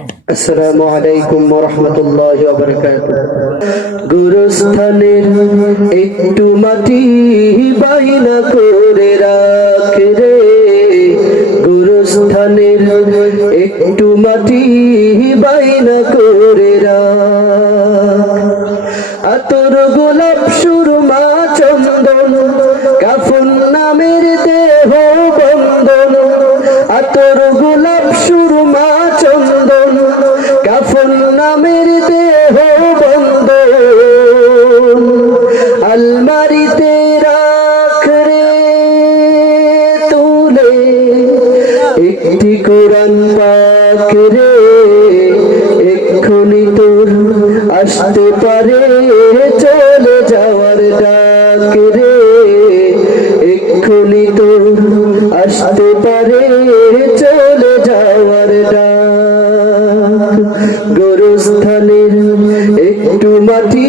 আসসালামু আলাইকুম ওয়া রাহমাতুল্লাহি ওয়া বারাকাতুহু। গুরুস্থানের একটু মাটি বাইনা করে রাখ রে, গুরুস্থানের একটু মাটি বাইনা করে রাখ। আতর গোলাপ সুরমা চন্দন কাফন নামের দেহ বন্ধন, আতর গোলাপ সুরমা চন্দন কাফন নামের দেহ বন্ধন, আলমারিতে রাখ রে তুলে একটি কোরআন পাক রে, এক্ষুনি তোর আসতে পারে চলে যাওয়ার ডাক রে, এক্ষুনি তোর আসতে পারে চলে যাওয়ার ডাক। গোরস্থানের একটু মাটি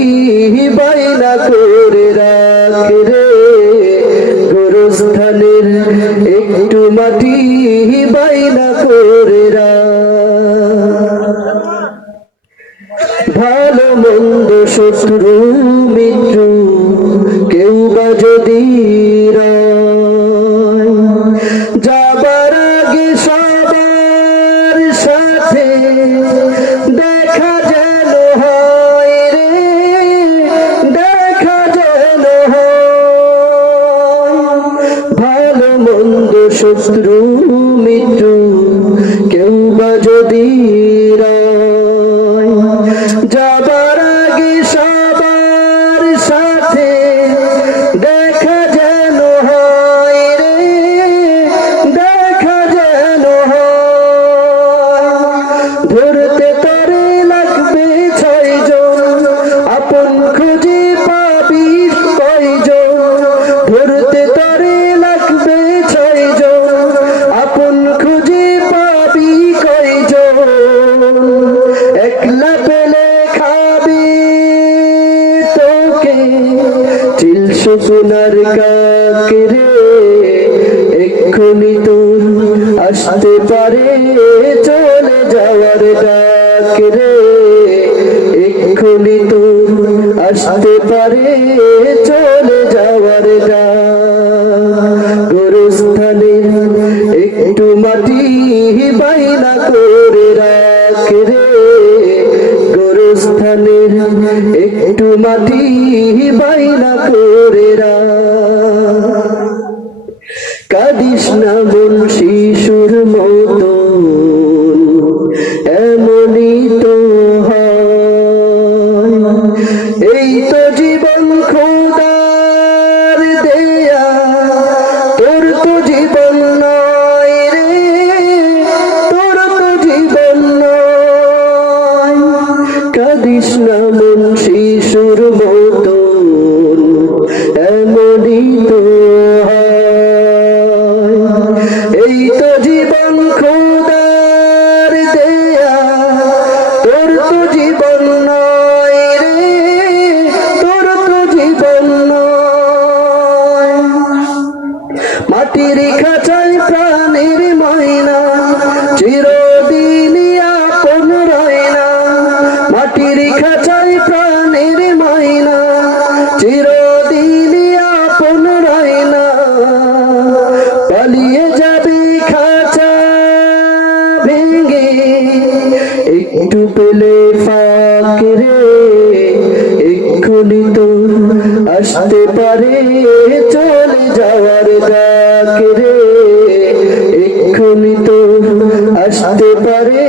বাইনা করে রাখ রে, গোরস্থানের একটু মাটি বাইনা করে রাখ। ভালো মন্দ শত্রু মিত্র কেউ বা যদি যাবার আগে সবার সাথে দেখা যেন হয় রে, দেখা যেন হয়। ভালো মন্দ শত্রু মিত্র কেউ বা যদি যাবার আগে সবার সাথে দেখা যেন হয় রে, দেখা যেন হয়। ধরতে তরে লাগবে 6 জন, আপন খুঁজে পাবি কয়জন। ধরতে তরে লাগবে 6 জন, আপন খুঁজে পাবি কয়জন। একলা পেলে খাবি তোকে চিল শুকুনার কাক রে, এক্ষুনি তোর আসতে পারে চলে যাওয়ার ডাক রে, এক্ষুনি তোর আসতে পারে চলে যাওয়ার ডাক। গোরস্থানের একটু মাটি বাইনা করে রাখ রে, গোরস্থানের একটু মাটি বাইনা করে রাখ। কাঁদিস না মন শিশুর মতো, এমনই তো হয়। এই তো জীবন খোদার দেয়া, তোর তো জীবন নয় রে, তোর তো জীবন নয়। কাঁদিস না মন শিশুর মতো, এমনই তো এই তো জীবন খোদার দেয়া, তোর তো জীবন নয় রে, তোর তো জীবন নয়। মাটির খাঁচায় প্রাণের ময়না চিরদিনই আপন রয় না, মাটির খাঁচায় প্রাণের ময়না চিরদিনই আপন রয় না। পালিয়ে যাবে খাঁচা ভেঙে একটু পেলে ফাঁক রে, এক্ষুনি তো আসতে পারে চলে যাওয়ার ডাক রে, এক্ষুনি তো আসতে পারে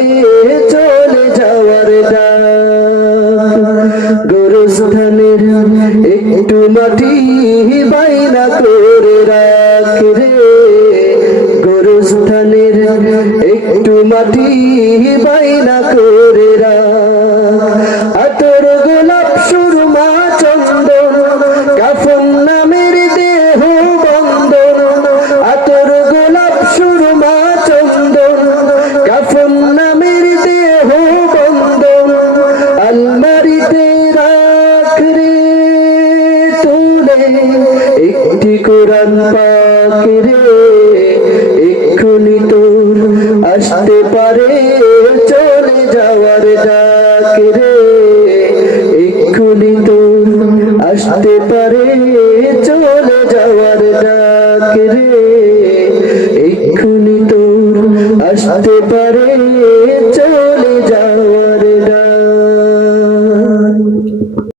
চলে যাওয়ার ডাক। গোরস্থানের একটু মাটি বাইনা করে রাখ রে, গোরস্থানের একটু মাটি বাইনা করে রাখ। আতর গোলাপ সুরমা চন্দন কাফন নামের দেহ বন্ধন, আতর গোলাপ সুরমা চন্দন কাফন নামের দেহ বন্ধন, আলমারিতে রাখ রে তুলে একটি কোরআন পাক রে, এক্ষুনি তোর আসতে পারে চলে যা। ডাক রে এক্ষুনি তোর আসতে